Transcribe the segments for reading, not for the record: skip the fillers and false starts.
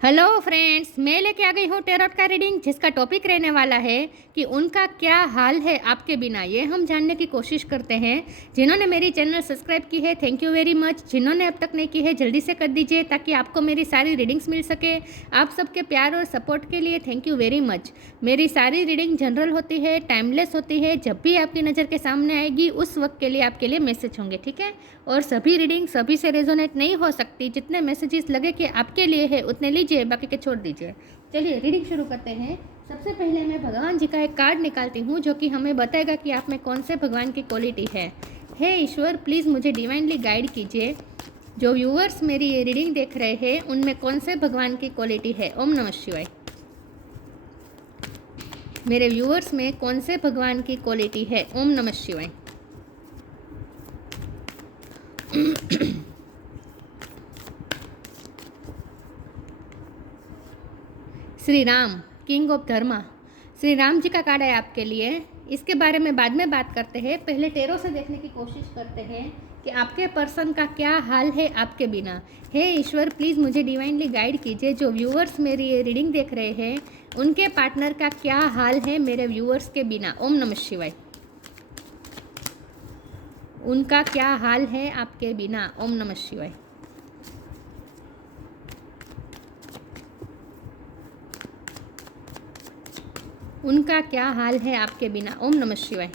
Hello friends, मैं लेके आ गई हूँ टेरोट का रीडिंग, जिसका टॉपिक रहने वाला है कि उनका क्या हाल है आपके बिना। ये हम जानने की कोशिश करते हैं। जिन्होंने मेरी चैनल सब्सक्राइब की है, थैंक यू वेरी मच। जिन्होंने अब तक नहीं की है, जल्दी से कर दीजिए ताकि आपको मेरी सारी रीडिंग्स मिल सके। आप सबके प्यार और सपोर्ट के लिए थैंक यू वेरी मच। मेरी सारी रीडिंग जनरल होती है, टाइमलेस होती है। जब भी आपकी नज़र के सामने आएगी उस वक्त के लिए आपके लिए मैसेज होंगे, ठीक है। और सभी रीडिंग सभी से रेजोनेट नहीं हो सकती। जितने मैसेजेस लगे कि आपके लिए है उतने लीजिए, बाकी के छोड़ दीजिए। चलिए रीडिंग शुरू करते हैं। सबसे पहले मैं भगवान जी का एक कार्ड निकालती हूँ जो कि हमें बताएगा कि आप में कौन से भगवान की क्वालिटी है। हे ईश्वर, प्लीज़ मुझे डिवाइनली गाइड कीजिए। जो व्यूअर्स मेरी ये रीडिंग देख रहे हैं उनमें कौन से भगवान की क्वालिटी है। ओम नमः शिवाय। मेरे व्यूअर्स में कौन से भगवान की क्वालिटी है। ओम नमः शिवाय। श्री राम, किंग ऑफ धर्मा। श्री राम जी का कार्ड है आपके लिए। इसके बारे में बाद में बात करते हैं। पहले टेरो से देखने की कोशिश करते हैं कि आपके पर्सन का क्या हाल है आपके बिना। हे ईश्वर, प्लीज़ मुझे डिवाइनली गाइड कीजिए। जो व्यूअर्स मेरी ये रीडिंग देख रहे हैं उनके पार्टनर का क्या हाल है मेरे व्यूअर्स के बिना। ओम नमः शिवाय। उनका क्या हाल है आपके बिना। ओम नमः शिवाय। उनका क्या हाल है आपके बिना। ओम नमः शिवाय।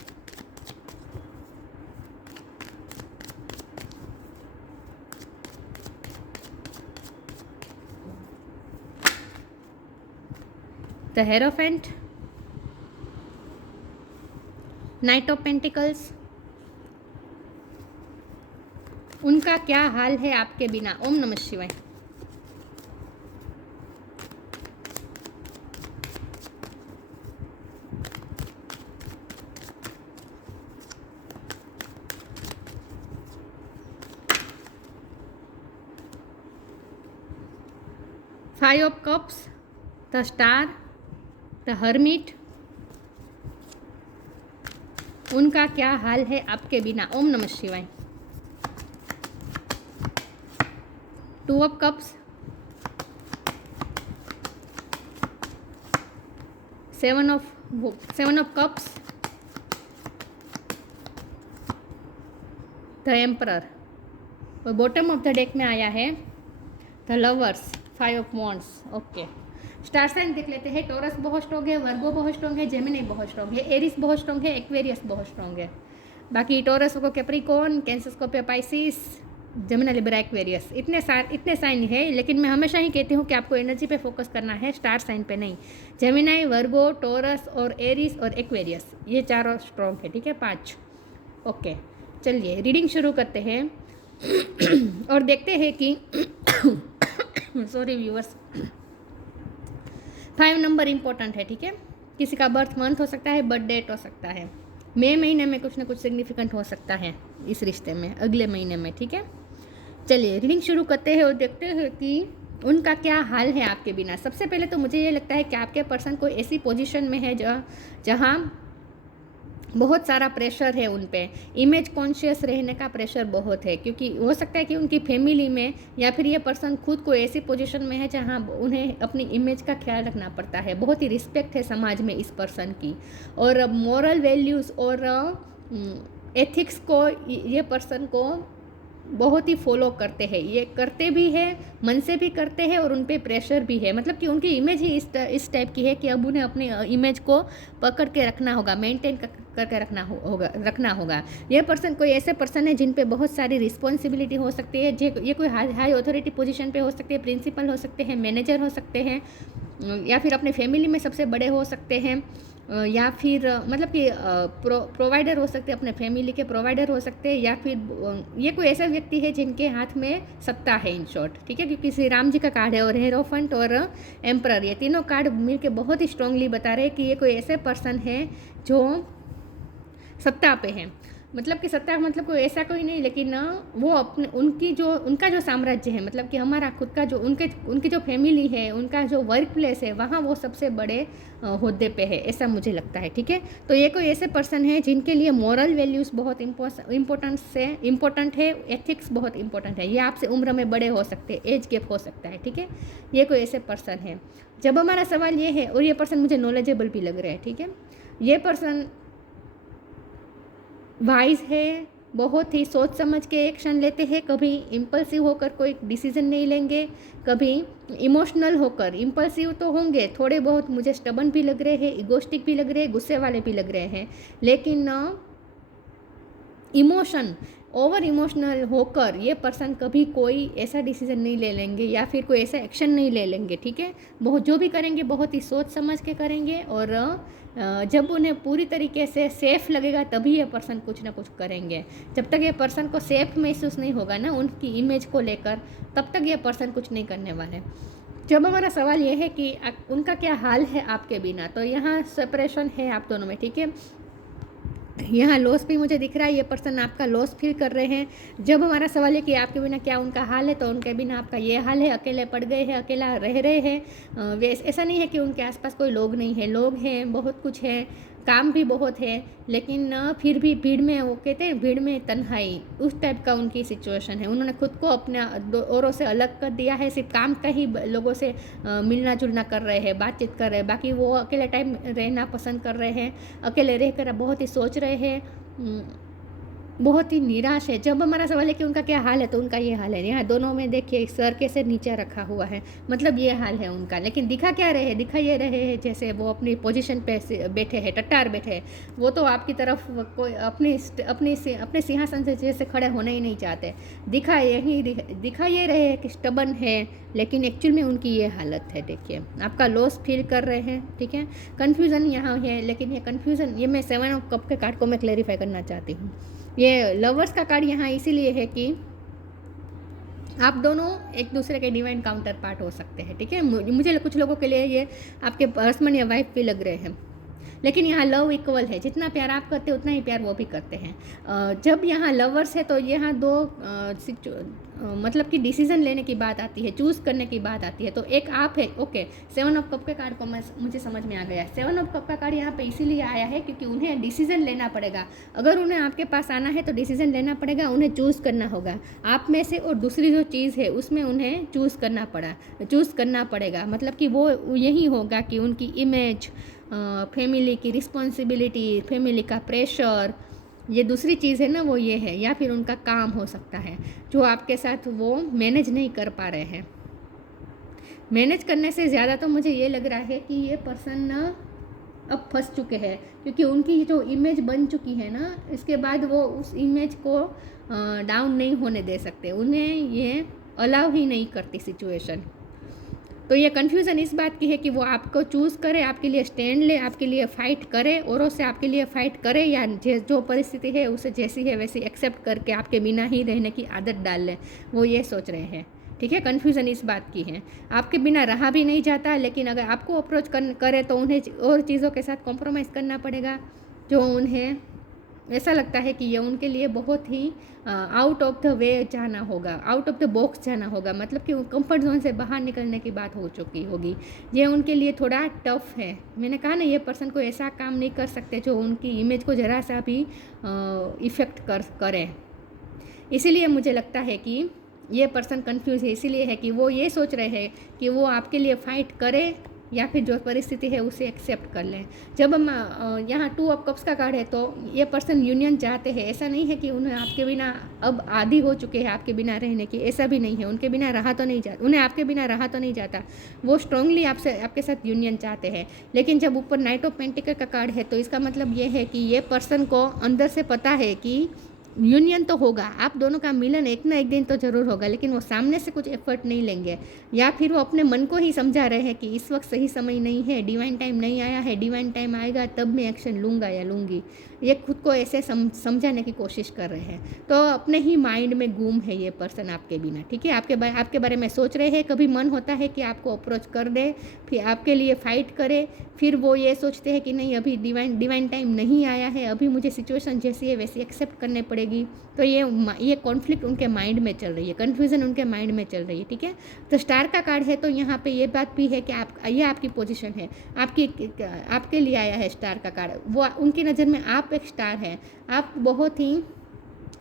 The hierophant, knight of pentacles. उनका क्या हाल है आपके बिना। ओम नमः शिवाय। Five of cups, the star, the hermit. उनका क्या हाल है आपके बिना। ओम नमः शिवाय। Two of cups, seven of cups, the emperor. और बॉटम ऑफ द डेक में आया है the lovers, five of wands. Okay, star sign देख लेते हैं। टॉरस बहुत स्ट्रॉन्ग है, वर्गो बहुत स्ट्रॉन्ग है, जेमिनी बहुत स्ट्रॉन्ग है, एरिस बहुत स्ट्रॉन्ग है, एक्वेरियस बहुत स्ट्रॉन्ग है। बाकी टॉरस को कैप्रिकॉर्न, कैंसर को पाइसिस, जेमिनी, लिब्रा, एक्वेरियस, इतने साइन है। लेकिन मैं हमेशा ही कहती हूँ कि आपको एनर्जी पे फोकस करना है, स्टार साइन पे नहीं। जेमिनी, वर्गो, टॉरस और एरिस और एक्वेरियस, ये चारों स्ट्रॉन्ग है, ठीक है, 5। ओके, चलिए रीडिंग शुरू करते हैं और देखते हैं कि सॉरी व्यूअर्स, 5 नंबर इम्पोर्टेंट है, ठीक है। किसी का बर्थ मंथ हो सकता है, बर्थ डेट हो सकता है। मई महीने में कुछ ना कुछ सिग्निफिकेंट हो सकता है इस रिश्ते में, अगले महीने में, ठीक है। चलिए रीडिंग शुरू करते हैं और देखते हैं कि उनका क्या हाल है आपके बिना। सबसे पहले तो मुझे ये लगता है कि आपके पर्सन कोई ऐसी पोजीशन में है जहाँ बहुत सारा प्रेशर है उन पे। इमेज कॉन्शियस रहने का प्रेशर बहुत है, क्योंकि हो सकता है कि उनकी फैमिली में या फिर ये पर्सन खुद को ऐसी पोजीशन में है जहाँ उन्हें अपनी इमेज का ख्याल रखना पड़ता है। बहुत ही रिस्पेक्ट है समाज में इस पर्सन की, और मॉरल वैल्यूज़ और एथिक्स को ये पर्सन को बहुत ही फॉलो करते हैं। ये करते भी है, मन से भी करते हैं, और उन पर प्रेशर भी है। मतलब कि उनकी इमेज ही इस टाइप की है कि अब उन्हें अपनी इमेज को पकड़ के रखना होगा, मेंटेन करके रखना होगा। ये पर्सन कोई ऐसे पर्सन है जिन पे बहुत सारी रिस्पॉन्सिबिलिटी हो सकती है। ये कोई हाई अथॉरिटी पोजीशन पे हो सकते हैं, प्रिंसिपल हो सकते हैं, मैनेजर हो सकते हैं, या फिर अपने फैमिली में सबसे बड़े हो सकते हैं, या फिर मतलब कि प्रोवाइडर हो सकते हैं, अपने फैमिली के प्रोवाइडर हो सकते हैं, या फिर ये कोई ऐसा व्यक्ति है जिनके हाथ में सत्ता है, इन शॉर्ट, ठीक है। क्योंकि श्री राम जी का कार्ड है और हेरोफेंट और एम्परर, ये तीनों कार्ड मिलके बहुत ही स्ट्रांगली बता रहे हैं कि ये कोई ऐसे पर्सन है जो सत्ता पे हैं। मतलब कि सत्ता मतलब कोई ऐसा कोई नहीं, लेकिन वो अपने उनका जो साम्राज्य है, मतलब कि हमारा खुद का जो उनकी जो फैमिली है, उनका जो वर्क प्लेस है, वहाँ वो सबसे बड़े होद्दे पे है, ऐसा मुझे लगता है। ठीक है, तो ये कोई ऐसे पर्सन है जिनके लिए मॉरल वैल्यूज़ बहुत इम्पोर्टेंट है, एथिक्स बहुत इंपॉर्टेंट है। ये आपसे उम्र में बड़े हो सकते हैं, एज गैप हो सकता है। ठीक है, ये कोई ऐसे पर्सन है। जब हमारा सवाल ये है, और ये पर्सन मुझे नॉलेजेबल भी लग रहा है। ठीक है, ये पर्सन वाइज है, बहुत ही सोच समझ के एक्शन लेते हैं, कभी इम्पल्सिव होकर कोई डिसीजन नहीं लेंगे, कभी इमोशनल होकर। इम्पल्सिव तो होंगे थोड़े बहुत, मुझे स्टबन भी लग रहे हैं, इगोस्टिक भी लग रहे हैं, गुस्से वाले भी लग रहे हैं, लेकिन इमोशन ओवर इमोशनल होकर ये पर्सन कभी कोई ऐसा डिसीजन नहीं ले लेंगे या फिर कोई ऐसा एक्शन नहीं ले लेंगे। ठीक है, बहुत जो भी करेंगे बहुत ही सोच समझ के करेंगे, और जब उन्हें पूरी तरीके से सेफ़ लगेगा तभी ये पर्सन कुछ ना कुछ करेंगे। जब तक ये पर्सन को सेफ़ महसूस नहीं होगा ना उनकी इमेज को लेकर, तब तक ये पर्सन कुछ नहीं करने वाले। जब हमारा सवाल ये है कि उनका क्या हाल है आपके बिना, तो यहाँ सेपरेशन है आप दोनों में। ठीक है, यहाँ लॉस भी मुझे दिख रहा है, ये पर्सन आपका लॉस फील कर रहे हैं। जब हमारा सवाल है कि आपके बिना क्या उनका हाल है, तो उनके बिना आपका ये हाल है, अकेले पड़ गए हैं, अकेला रह रहे हैं। वे ऐसा नहीं है कि उनके आसपास कोई लोग नहीं है, लोग हैं, बहुत कुछ है, काम भी बहुत है, लेकिन फिर भी भीड़ में, वो कहते हैं भीड़ में तन्हाई, उस टाइप का उनकी सिचुएशन है। उन्होंने खुद को अपने औरों से अलग कर दिया है, सिर्फ काम का ही लोगों से मिलना जुलना कर रहे हैं, बातचीत कर रहे हैं, बाकी वो अकेले टाइम रहना पसंद कर रहे हैं, अकेले रहकर बहुत ही सोच रहे हैं, बहुत ही निराश है। जब हमारा सवाल है कि उनका क्या हाल है, तो उनका ये हाल है। यहाँ दोनों में देखिए सर कैसे नीचे रखा हुआ है, मतलब ये हाल है उनका। लेकिन दिखा क्या रहे हैं, दिखा ये रहे हैं जैसे वो अपनी पोजीशन पे बैठे हैं, टट्टार बैठे हैं। वो तो आपकी तरफ कोई अपने सिंहासन से जैसे खड़े होना ही नहीं चाहते। दिखा ये रहे हैं कि स्टबन है, लेकिन एक्चुअल में उनकी ये हालत है। देखिए आपका लॉस फील कर रहे हैं। ठीक है, कन्फ्यूज़न यहाँ है, लेकिन ये कन्फ्यूज़न, ये मैं 7 ऑफ कप के कार्ड को मैं क्लैरिफाई करना चाहती हूँ। ये लवर्स का कार्ड यहाँ इसीलिए है कि आप दोनों एक दूसरे के डिवाइन काउंटर पार्ट हो सकते हैं। ठीक है, मुझे कुछ लोगों के लिए ये आपके हस्बैंड या वाइफ भी लग रहे हैं, लेकिन यहाँ लव इक्वल है। जितना प्यार आप करते हैं उतना ही प्यार वो भी करते हैं। जब यहाँ लवर्स है तो यहाँ दो मतलब कि डिसीजन लेने की बात आती है, चूज़ करने की बात आती है। तो एक आप है, ओके, 7 ऑफ कप के कार्ड को मुझे समझ में आ गया। 7 ऑफ कप का कार्ड यहाँ पे इसीलिए आया है क्योंकि उन्हें डिसीजन लेना पड़ेगा। अगर उन्हें आपके पास आना है तो डिसीजन लेना पड़ेगा, उन्हें चूज़ करना होगा आप में से, और दूसरी जो चीज़ है उसमें उन्हें चूज़ करना पड़ेगा। मतलब कि वो यही होगा कि उनकी इमेज, फैमिली की रिस्पॉन्सिबिलिटी, फैमिली का प्रेशर, ये दूसरी चीज़ है ना, वो ये है, या फिर उनका काम हो सकता है जो आपके साथ वो मैनेज नहीं कर पा रहे हैं। मैनेज करने से ज़्यादा तो मुझे ये लग रहा है कि ये पर्सन अब फंस चुके हैं, क्योंकि उनकी जो इमेज बन चुकी है ना, इसके बाद वो उस इमेज को डाउन नहीं होने दे सकते, उन्हें ये अलाउ ही नहीं करती सिचुएशन। तो ये कन्फ्यूज़न इस बात की है कि वो आपको चूज़ करे, आपके लिए स्टैंड ले, आपके लिए फ़ाइट करे, औरों से आपके लिए फ़ाइट करे, या जो परिस्थिति है उसे जैसी है वैसी एक्सेप्ट करके आपके बिना ही रहने की आदत डाल लें, वो ये सोच रहे हैं। ठीक है, कन्फ्यूज़न इस बात की है, आपके बिना रहा भी नहीं जाता, लेकिन अगर आपको अप्रोच करे तो उन्हें और चीज़ों के साथ कॉम्प्रोमाइज़ करना पड़ेगा, जो उन्हें ऐसा लगता है कि ये उनके लिए बहुत ही आउट ऑफ द वे जाना होगा, आउट ऑफ द बॉक्स जाना होगा। मतलब कि कंफर्ट जोन से बाहर निकलने की बात हो चुकी होगी, ये उनके लिए थोड़ा टफ है। मैंने कहा ना, ये पर्सन को ऐसा काम नहीं कर सकते जो उनकी इमेज को ज़रा सा भी इफ़ेक्ट करे। इसीलिए मुझे लगता है कि ये पर्सन कंफ्यूज है, इसीलिए है कि वो ये सोच रहे हैं कि वो आपके लिए फ़ाइट करे या फिर जो परिस्थिति है उसे एक्सेप्ट कर लें। जब हम यहाँ 2 ऑफ कप्स का कार्ड है, तो ये पर्सन यूनियन चाहते हैं। ऐसा नहीं है कि उन्हें आपके बिना अब आदी हो चुके हैं आपके बिना रहने की, ऐसा भी नहीं है। उनके बिना रहा तो नहीं जाता, उन्हें आपके बिना रहा तो नहीं जाता, वो स्ट्रांगली आपके साथ यूनियन चाहते हैं। लेकिन जब ऊपर नाइट ऑफ पेंटिकल का कार्ड है, तो इसका मतलब ये है कि ये पर्सन को अंदर से पता है कि यूनियन तो होगा, आप दोनों का मिलन एक ना एक दिन तो ज़रूर होगा, लेकिन वो सामने से कुछ एफर्ट नहीं लेंगे, या फिर वो अपने मन को ही समझा रहे हैं कि इस वक्त सही समय नहीं है, डिवाइन टाइम नहीं आया है, डिवाइन टाइम आएगा तब मैं एक्शन लूँगा या लूँगी। ये खुद को ऐसे समझाने की कोशिश कर रहे हैं। तो अपने ही माइंड में गुम है ये पर्सन आपके बिना, ठीक है। आपके बारे में सोच रहे हैं। कभी मन होता है कि आपको अप्रोच कर दे, फिर आपके लिए फ़ाइट करे, फिर वो ये सोचते हैं कि नहीं अभी डिवाइन टाइम नहीं आया है, अभी मुझे सिचुएशन जैसी है वैसी एक्सेप्ट करने पड़ेगी। तो ये कॉन्फ्लिक्ट उनके माइंड में चल रही है, कन्फ्यूज़न उनके माइंड में चल रही है, ठीक है। तो स्टार का कार्ड है, तो यहाँ पे ये बात भी है कि ये आपकी पोजीशन है, आपके लिए आया है स्टार का कार्ड। वो उनकी नज़र में आप एक स्टार है, आप बहुत ही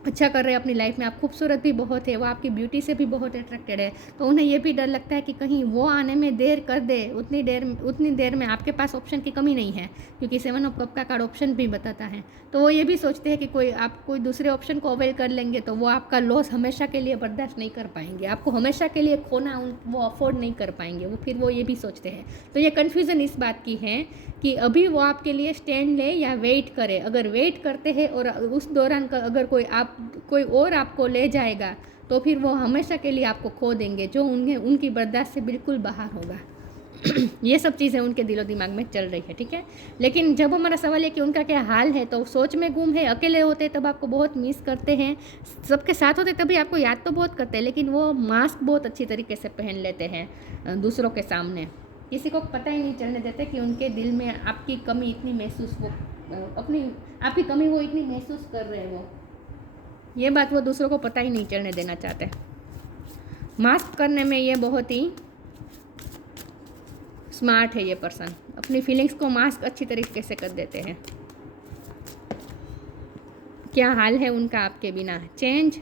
अच्छा कर रहे हैं अपनी लाइफ में, आप खूबसूरत भी बहुत है, वो आपकी ब्यूटी से भी बहुत अट्रैक्टेड है। तो उन्हें ये भी डर लगता है कि कहीं वो आने में देर कर दे, उतनी देर में आपके पास ऑप्शन की कमी नहीं है, क्योंकि 7 ऑफ कप का कार्ड ऑप्शन भी बताता है। तो वो ये भी सोचते हैं कि आप कोई दूसरे ऑप्शन को अवेल कर लेंगे तो वो आपका लॉस हमेशा के लिए बर्दाश्त नहीं कर पाएंगे, आपको हमेशा के लिए खोना वो अफोर्ड नहीं कर पाएंगे, वो ये भी सोचते हैं। तो ये कन्फ्यूज़न इस बात की है कि अभी वो आपके लिए स्टैंड ले या वेट करे। अगर वेट करते हैं और उस दौरान अगर कोई और आपको ले जाएगा तो फिर वो हमेशा के लिए आपको खो देंगे, जो उनकी बर्दाश्त से बिल्कुल बाहर होगा। ये सब चीज़ें उनके दिलो दिमाग में चल रही है, ठीक है। लेकिन जब हमारा सवाल है कि उनका क्या हाल है, तो सोच में गुम है। अकेले होते तब आपको बहुत मिस करते हैं, सबके साथ होते तभी आपको याद तो बहुत करते हैं, लेकिन वो मास्क बहुत अच्छी तरीके से पहन लेते हैं दूसरों के सामने। किसी को पता ही नहीं चलने देते कि उनके दिल में आपकी कमी इतनी महसूस आपकी कमी वो इतनी महसूस कर रहे हैं। वो ये बात वो दूसरों को पता ही नहीं चलने देना चाहते। मास्क करने में ये बहुत ही स्मार्ट है ये पर्सन, अपनी फीलिंग्स को मास्क अच्छी तरीके से कर देते हैं। क्या हाल है उनका आपके बिना? Change,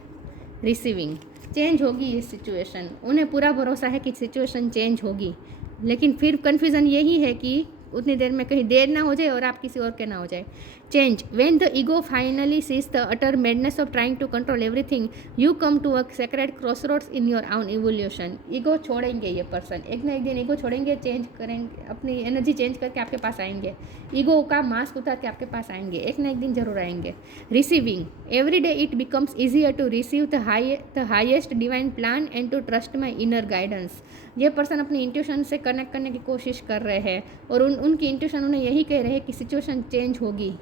receiving. चेंज होगी ये सिचुएशन, उन्हें पूरा भरोसा है कि सिचुएशन चेंज होगी, लेकिन फिर कन्फ्यूज़न यही है कि उतनी देर में कहीं देर ना हो जाए और आप किसी और के ना हो जाए। Change, when the ego finally ceases the utter madness of trying to control everything, you come to a sacred crossroads in your own evolution. Ego छोड़ेंगे ये पर्सन, एक ना एक दिन ईगो छोड़ेंगे, चेंज करेंगे, अपनी एनर्जी चेंज करके आपके पास आएंगे, ईगो का मास्क उतार के आपके पास आएंगे, एक ना एक दिन जरूर आएंगे। Receiving, every day it becomes easier to receive the highest divine plan and to trust my inner guidance. ये पर्सन अपनी इंट्यूशन से कनेक्ट करने की कोशिश कर रहे हैं और उनकी इंट्यूशन उन्हें यही कह रहे हैं कि सिचुएशन चेंज होगी।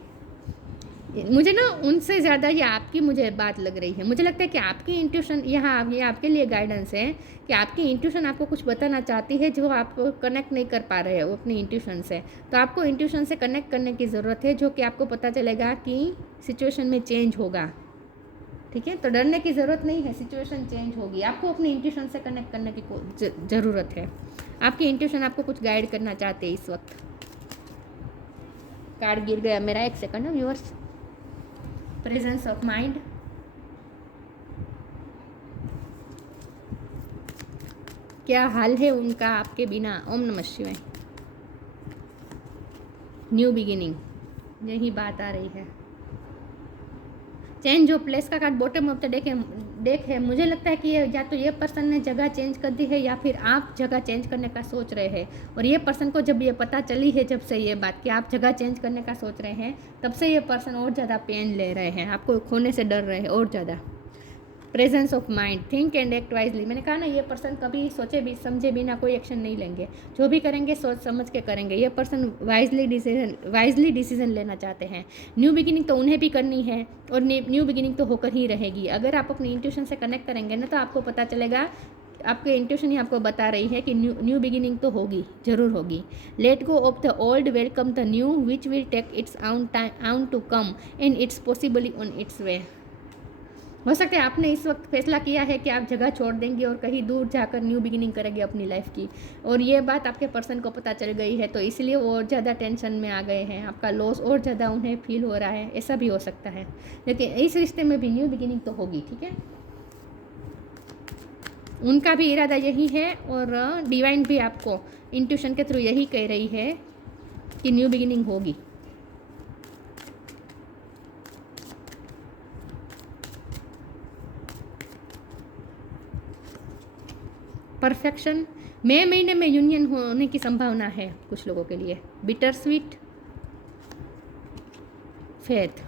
मुझे ना उनसे ज़्यादा ये आपकी मुझे बात लग रही है। मुझे लगता है कि आपकी इंट्यूशन यहाँ ये आपके लिए गाइडेंस है कि आपकी इंट्यूशन आपको कुछ बताना चाहती है जो आप कनेक्ट नहीं कर पा रहे हो अपनी इंट्यूशन से। तो आपको इंट्यूशन से कनेक्ट करने की ज़रूरत है, जो कि आपको पता चलेगा कि सिचुएशन में चेंज होगा, ठीक है। तो डरने की ज़रूरत नहीं है, सिचुएशन चेंज होगी। आपको अपनी इंट्यूशन से कनेक्ट करने की ज़रूरत है। आपकी इंट्यूशन आपको कुछ गाइड करना चाहते हैं इस वक्त। कार्ड गिर गया मेरा, एक सेकंड है व्यूअर्स। प्रेजेंस ऑफ माइंड, क्या हाल है उनका आपके बिना? ओम नमः शिवाय। न्यू बिगिनिंग, यही बात आ रही है। चेंज ऑफ प्लेस का card bottom of the deck है। मुझे लगता है कि या तो ये पर्सन ने जगह चेंज कर दी है या फिर आप जगह चेंज करने का सोच रहे हैं। और ये पर्सन को जब ये पता चली है, जब से ये बात कि आप जगह चेंज करने का सोच रहे हैं, तब से ये पर्सन और ज़्यादा पेन ले रहे हैं, आपको खोने से डर रहे हैं और ज़्यादा। Presence of mind, think and act wisely. मैंने कहा ना, ये पर्सन कभी सोचे भी समझे बिना कोई एक्शन नहीं लेंगे, जो भी करेंगे सोच समझ के करेंगे। ये पर्सन वाइजली डिसीजन लेना चाहते हैं। न्यू बिगिनिंग तो उन्हें भी करनी है और न्यू बिगिनिंग तो होकर ही रहेगी। अगर आप अपनी इंट्यूशन से कनेक्ट करेंगे ना, तो आपको पता चलेगा, आपके इंट्यूशन ही आपको बता रही है कि न्यू बिगिनिंग तो होगी, जरूर होगी। Let go of the old, welcome the new which will take its own to come and it's possibly on its way. हो सकता है आपने इस वक्त फैसला किया है कि आप जगह छोड़ देंगे और कहीं दूर जाकर न्यू बिगिनिंग करेंगे अपनी लाइफ की, और ये बात आपके पर्सन को पता चल गई है, तो इसलिए वो और ज़्यादा टेंशन में आ गए हैं। आपका लॉस और ज़्यादा उन्हें फील हो रहा है, ऐसा भी हो सकता है। लेकिन इस रिश्ते में भी न्यू बिगिनिंग तो होगी, ठीक है। उनका भी इरादा यही है और डिवाइन भी आपको इंट्यूशन के थ्रू यही कह रही है कि न्यू बिगिनिंग होगी। परफेक्शन, मई महीने में यूनियन होने की संभावना है कुछ लोगों के लिए। Bitter sweet, faith.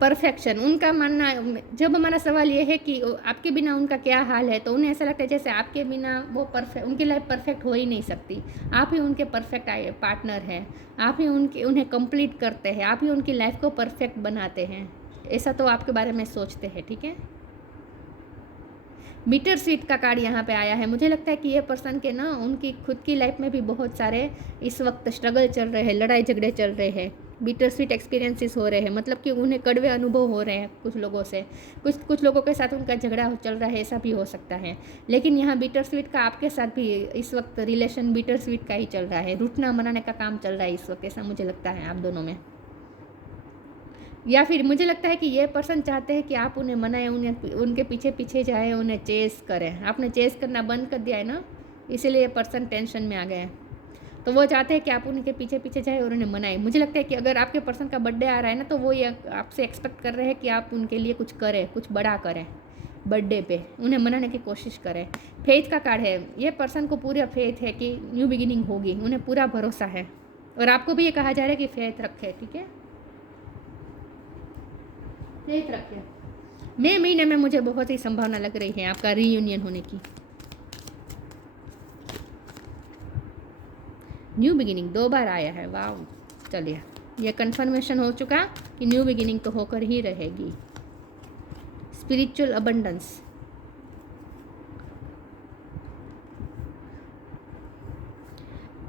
परफेक्शन, उनका मानना, जब हमारा सवाल ये है कि आपके बिना उनका क्या हाल है, तो उन्हें ऐसा लगता है जैसे आपके बिना वो परफेक्ट, उनकी लाइफ परफेक्ट हो ही नहीं सकती। आप ही उनके परफेक्ट पार्टनर हैं, आप ही उन्हें कंप्लीट करते हैं, आप ही उनकी लाइफ को परफेक्ट बनाते हैं। ऐसा तो आपके बारे में सोचते हैं, ठीक है। बिटर स्वीट का कार्ड यहाँ पे आया है। मुझे लगता है कि ये पर्सन के ना उनकी खुद की लाइफ में भी बहुत सारे इस वक्त स्ट्रगल चल रहे हैं, लड़ाई झगड़े चल रहे हैं, बिटर स्वीट एक्सपीरियंसेस हो रहे हैं, मतलब कि उन्हें कड़वे अनुभव हो रहे हैं कुछ लोगों से, कुछ लोगों के साथ उनका झगड़ा चल रहा है, ऐसा भी हो सकता है। लेकिन यहाँ बिटर स्वीट का आपके साथ भी इस वक्त रिलेशन बिटर स्वीट का ही चल रहा है, रूठना मनाने का काम चल रहा है इस वक्त, ऐसा मुझे लगता है आप दोनों में। या फिर मुझे लगता है कि ये पर्सन चाहते हैं कि आप उन्हें मनाएं, उनके पीछे पीछे जाएं, उन्हें चेस करें। आपने चेस करना बंद कर दिया है ना, इसीलिए ये पर्सन टेंशन में आ गए हैं। तो वो चाहते हैं कि आप उनके पीछे पीछे जाएं और उन्हें मनाएं। मुझे लगता है कि अगर आपके पर्सन का बर्थडे आ रहा है ना, तो वो ये आपसे एक्सपेक्ट कर रहे हैं कि आप उनके लिए कुछ करें, कुछ बड़ा करें, बर्थडे पे उन्हें मनाने की कोशिश करें। फेथ का कार्ड है, ये पर्सन को पूरा फेथ है कि न्यू बिगिनिंग होगी, उन्हें पूरा भरोसा है। और आपको भी ये कहा जा रहा है कि फेथ रखें, ठीक है, फेथ रखें। मई महीने में मुझे बहुत ही संभावना लग रही है आपका रीयूनियन होने की। न्यू बिगिनिंग 2 बार आया है, वाह। चलिए, ये कंफर्मेशन हो चुका कि न्यू बिगिनिंग तो होकर ही रहेगी। स्पिरिचुअल अबंडेंस,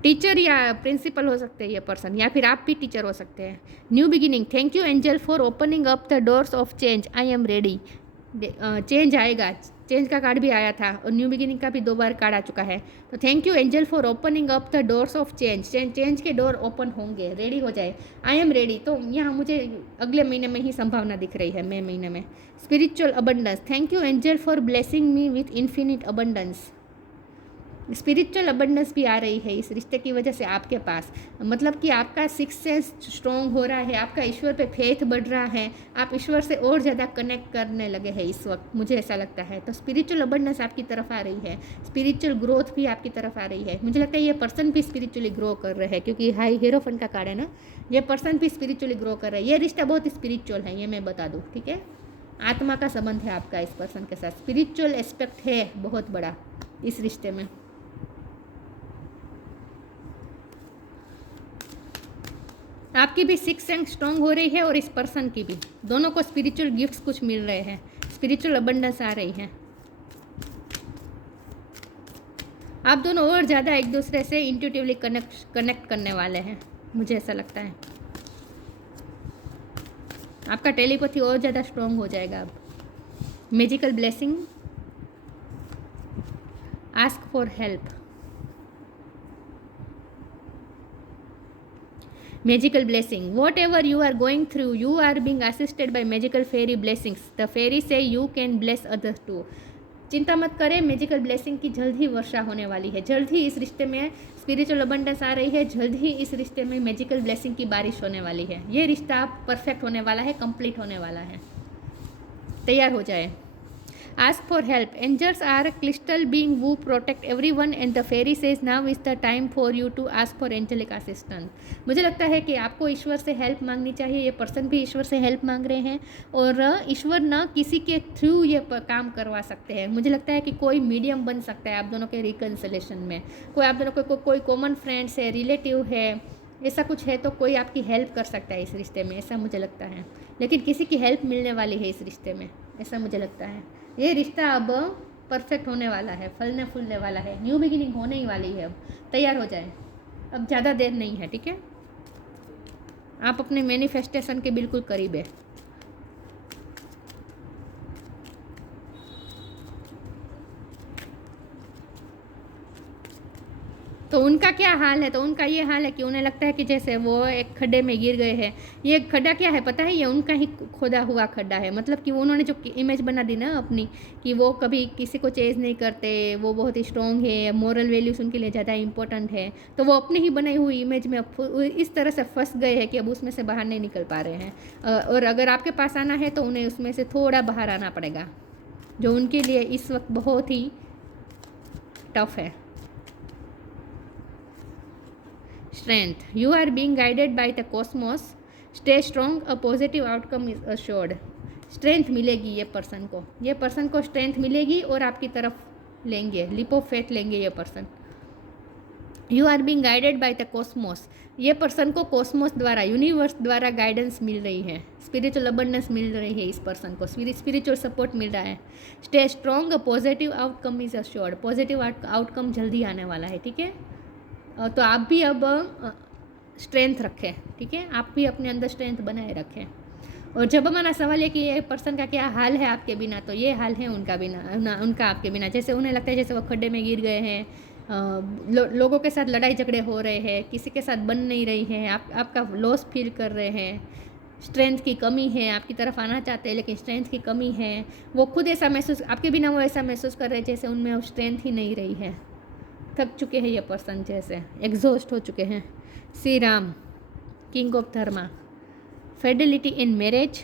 टीचर या प्रिंसिपल हो सकते हैं ये पर्सन, या फिर आप भी टीचर हो सकते हैं। New beginning, thank you angel for opening up the doors of change, I am ready. Change आएगा, चेंज का कार्ड भी आया था और न्यू बिगिनिंग का भी 2 बार कार्ड आ चुका है। तो thank you angel for opening up the doors of change, change के डोर ओपन होंगे, रेडी हो जाए, आई एम रेडी। तो यहाँ मुझे अगले महीने में ही संभावना दिख रही है, मई महीने में। Spiritual abundance, thank you angel for blessing me with infinite abundance. Spiritual abundance भी आ रही है इस रिश्ते की वजह से आपके पास, मतलब कि आपका सिक्स सेंस स्ट्रॉन्ग हो रहा है, आपका ईश्वर पे फेथ बढ़ रहा है, आप ईश्वर से और ज़्यादा कनेक्ट करने लगे हैं इस वक्त, मुझे ऐसा लगता है। तो स्पिरिचुअल अबंडेंस आपकी तरफ आ रही है, स्पिरिचुअल ग्रोथ भी आपकी तरफ आ रही है। मुझे लगता है ये पर्सन भी स्पिरिचुअली ग्रो कर रहे हैं, क्योंकि हाई हीरोफन का कार्ड है ना, ये पर्सन भी स्पिरिचुअली ग्रो कर रहे हैं। ये रिश्ता बहुत स्पिरिचुअल है, ये मैं बता दूँ, ठीक है। आत्मा का संबंध है आपका इस पर्सन के साथ, स्पिरिचुअल एस्पेक्ट है बहुत बड़ा इस रिश्ते में। आपकी भी सिक्स सेंस स्ट्रॉन्ग हो रही है और इस पर्सन की भी, दोनों को स्पिरिचुअल गिफ्ट्स कुछ मिल रहे हैं, स्पिरिचुअल अबंडेंस आ रही है। आप दोनों और ज़्यादा एक दूसरे से इंट्यूटिवली कनेक्ट करने वाले हैं, मुझे ऐसा लगता है। आपका टेलीपैथी और ज़्यादा स्ट्रॉन्ग हो जाएगा अब। Magical blessing, ask for help, magical blessing, whatever you are going through, you are being assisted by magical fairy blessings, the fairy say you can bless others too। चिंता मत करें, मैजिकल ब्लेसिंग की जल्द ही वर्षा होने वाली है, जल्द ही इस रिश्ते में स्पिरिचुअल अबंडेंस आ रही है, जल्द ही इस रिश्ते में मैजिकल ब्लेसिंग की बारिश होने वाली है। ये रिश्ता परफेक्ट होने वाला है, कंप्लीट होने वाला है, तैयार हो जाए। Ask for help. Angels are crystal being who protect everyone and the fairy says now is the time for you to ask for angelic assistance। मुझे लगता है कि आपको ईश्वर से हेल्प मांगनी चाहिए, ये पर्सन भी ईश्वर से हेल्प मांग रहे हैं और ईश्वर ना किसी के थ्रू ये काम करवा सकते हैं। मुझे लगता है कि कोई मीडियम बन सकता है आप दोनों के रिकन्सिलेशन में, कोई आप दोनों को कोई कॉमन फ्रेंड्स है, रिलेटिव है, ऐसा कुछ है तो कोई आपकी हेल्प कर सकता है इस रिश्ते में, ऐसा मुझे लगता है। लेकिन किसी की हेल्प मिलने वाली है इस रिश्ते में, ऐसा मुझे लगता है। ये रिश्ता अब परफेक्ट होने वाला है, फलने फूलने वाला है, न्यू बिगिनिंग होने ही वाली है, अब तैयार हो जाए, अब ज़्यादा देर नहीं है, ठीक है। आप अपने मैनिफेस्टेशन के बिल्कुल करीब है। तो उनका क्या हाल है, तो उनका ये हाल है कि उन्हें लगता है कि जैसे वो एक खड्डे में गिर गए हैं। ये खड्डा क्या है पता है, ये उनका ही खोदा हुआ खड्डा है, मतलब कि उन्होंने जो इमेज बना दी ना अपनी, कि वो कभी किसी को चेज नहीं करते, वो बहुत ही स्ट्रॉन्ग है, मोरल वैल्यूज़ उनके लिए ज़्यादा इंपॉर्टेंट है, तो वो अपनी ही बनाई हुई इमेज में इस तरह से फंस गए हैं कि अब उसमें से बाहर नहीं निकल पा रहे हैं। और अगर आपके पास आना है तो उन्हें उसमें से थोड़ा बाहर आना पड़ेगा, जो उनके लिए इस वक्त बहुत ही टफ है। Strength, you are being guided by the cosmos, stay strong, a positive outcome is assured. Strength मिलेगी ये पर्सन को स्ट्रेंथ मिलेगी और आपकी तरफ लेंगे, लीप ऑफ फेथ लेंगे ये person. You are being guided by the cosmos. ये पर्सन को कॉस्मोस द्वारा, यूनिवर्स द्वारा गाइडेंस मिल रही है, स्पिरिचुअल अबंडेंस मिल रही है इस पर्सन को, स्पिरिचुअल सपोर्ट मिल रहा है। Stay strong, a positive outcome is assured. Positive outcome जल्दी आने वाला है, ठीक है। तो आप भी अब स्ट्रेंथ रखें, ठीक है, आप भी अपने अंदर स्ट्रेंथ बनाए रखें। और जब हमारा सवाल है कि ये पर्सन का क्या हाल है आपके बिना, तो ये हाल है उनका बिना, उनका आपके बिना। जैसे उन्हें लगता है जैसे वो खड्डे में गिर गए हैं, लोगों के साथ लड़ाई झगड़े हो रहे हैं, किसी के साथ बन नहीं रही है, आपका लॉस फील कर रहे हैं, स्ट्रेंथ की कमी है, आपकी तरफ आना चाहते हैं लेकिन स्ट्रेंथ की कमी है। वो खुद ऐसा महसूस, आपके बिना वो ऐसा महसूस कर रहे हैं जैसे उनमें अब स्ट्रेंथ ही नहीं रही है। थक चुके हैं ये पर्सन, जैसे एग्जॉस्ट हो चुके हैं। Shri Ram, king of Dharma, Fidelity in marriage,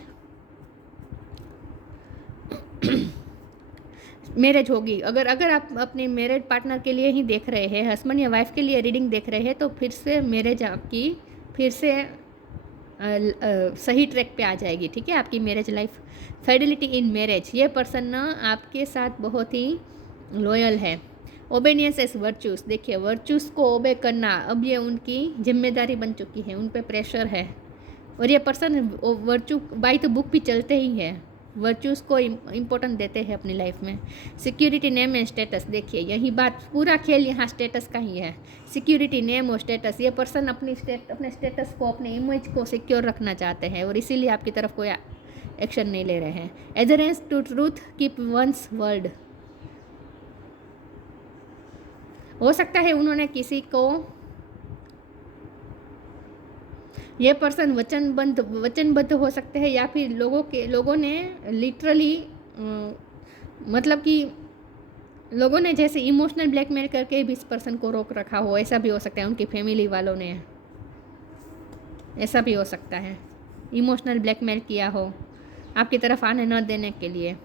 marriage होगी। अगर आप अपने मैरिड पार्टनर के लिए ही देख रहे हैं, हस्बैंड या वाइफ के लिए रीडिंग देख रहे हैं, तो फिर से मैरिज आपकी फिर से सही ट्रैक पे आ जाएगी, ठीक है, आपकी marriage life. Fidelity in marriage, ये पर्सन ना आपके साथ बहुत ही लॉयल है। ओबेडियंस एज वर्चूस, देखिए वर्चूस को ओबे करना अब ये उनकी जिम्मेदारी बन चुकी है, उन पे प्रेशर है। और ये पर्सन वर्चू बाई तो बुक भी चलते ही है, वर्चूस को इम्पोर्टेंट देते हैं अपनी लाइफ में। सिक्योरिटी, नेम एंड स्टेटस, देखिए यही बात, पूरा खेल यहाँ स्टेटस का ही है। सिक्योरिटी, नेम और स्टेटस, ये पर्सन अपने स्टेटस को, अपने इमेज को सिक्योर रखना चाहते हैं और इसीलिए आपकी तरफ कोई एक्शन नहीं ले रहे हैं। Adherence to truth, keep one's word, हो सकता है उन्होंने किसी को, ये पर्सन वचनबद्ध हो सकते हैं, या फिर लोगों ने लिटरली मतलब कि लोगों ने जैसे इमोशनल ब्लैकमेल करके भी इस पर्सन को रोक रखा हो, ऐसा भी हो सकता है। उनकी फैमिली वालों ने, ऐसा भी हो सकता है, इमोशनल ब्लैकमेल किया हो आपकी तरफ आने न देने के लिए।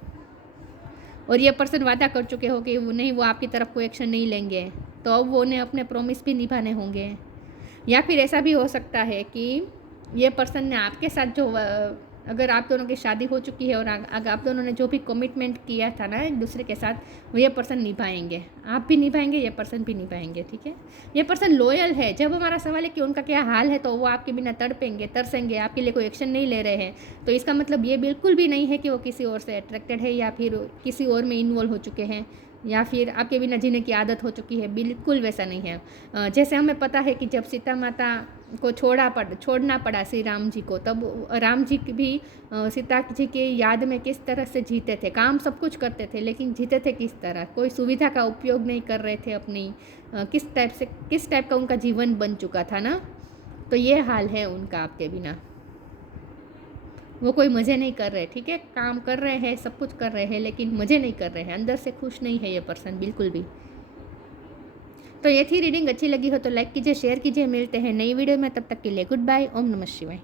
और ये पर्सन वादा कर चुके हो कि वो आपकी तरफ कोई एक्शन नहीं लेंगे, तो अब वो उन्हें अपने प्रॉमिस भी निभाने होंगे। या फिर ऐसा भी हो सकता है कि ये पर्सन ने आपके साथ जो, अगर आप दोनों की शादी हो चुकी है और अगर आप दोनों ने जो भी कमिटमेंट किया था ना एक दूसरे के साथ, वो ये पर्सन निभाएंगे, आप भी निभाएंगे, ये पर्सन भी निभाएंगे, ठीक है। ये पर्सन लॉयल है। जब हमारा सवाल है कि उनका क्या हाल है, तो वो आपके बिना तड़पेंगे, तरसेंगे, आपके लिए कोई एक्शन नहीं ले रहे हैं, तो इसका मतलब ये बिल्कुल भी नहीं है कि वो किसी और से अट्रैक्टेड है या फिर किसी और में इन्वॉल्व हो चुके हैं या फिर आपके बिना जीने की आदत हो चुकी है, बिल्कुल वैसा नहीं है। जैसे हमें पता है कि जब सीता माता को छोड़ना पड़ा श्री राम जी को, तब राम जी भी सीता जी के याद में किस तरह से जीते थे, काम सब कुछ करते थे, लेकिन जीते थे किस तरह, कोई सुविधा का उपयोग नहीं कर रहे थे अपनी, किस टाइप का उनका जीवन बन चुका था ना। तो ये हाल है उनका आपके बिना। वो कोई मज़े नहीं कर रहे, ठीक है, काम कर रहे हैं, सब कुछ कर रहे हैं, लेकिन मज़े नहीं कर रहे हैं, अंदर से खुश नहीं है ये पर्सन बिल्कुल भी। तो ये थी रीडिंग। अच्छी लगी हो तो लाइक कीजिए, शेयर कीजिए। मिलते हैं नई वीडियो में, तब तक के लिए गुड बाय। ओम नमः शिवाय।